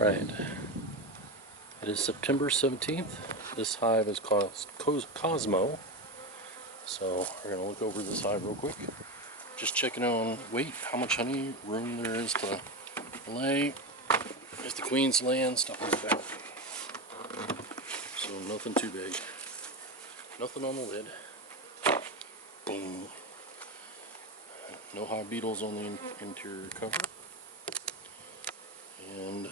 Alright, it is September 17th. This hive is called Cosmo. So we're going to look over this hive real quick. Just checking on weight, how much honey room there is to lay, if the queen's laying, stuff like that. So nothing too big. Nothing on the lid. Boom. No hive beetles on the interior cover. And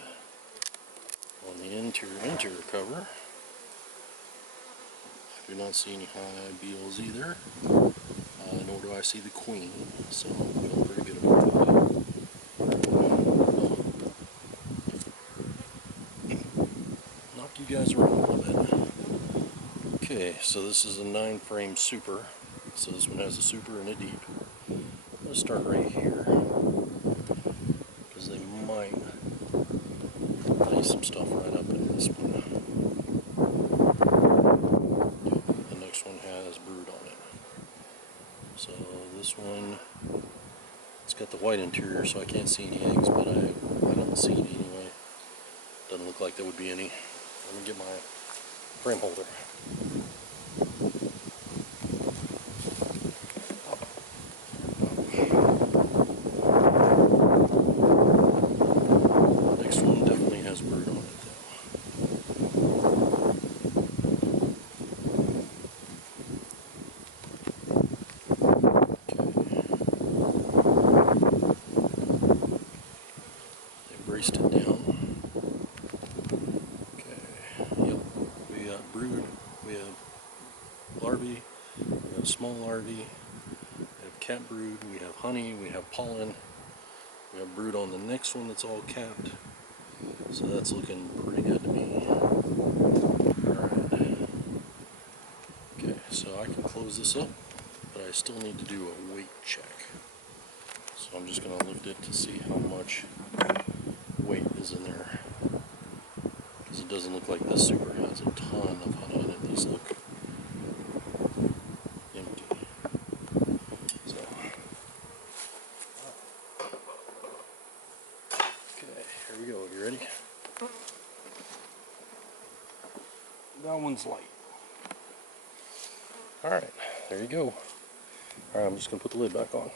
on the interior cover, I do not see any hive beetles either, nor do I see the queen, so I'm feeling pretty good about that. Knock you guys around a little bit. Okay, so this is a 9-frame super, so this one has a super and a deep. Let's start right here, because they might lay some stuff right up in this one. The next one has brood on it. So this one, it's got the white interior, so I can't see any eggs, but I don't see any anyway. Doesn't look like there would be any. Let me get my frame holder. Next one definitely has brood on it braced it down. Okay, yep, we got brood, we have larvae, we have small larvae, we have cat brood, we have honey, we have pollen, we have brood on the next one that's all capped, so that's looking pretty good to me. Alright, okay, so I can close this up, but I still need to do a weight check. So I'm just going to lift it to see how much weight is in there, because it doesn't look like this super has a ton of honey in it. These look empty. So, okay, here we go. You ready? That one's light. Alright, there you go. Alright, I'm just going to put the lid back on.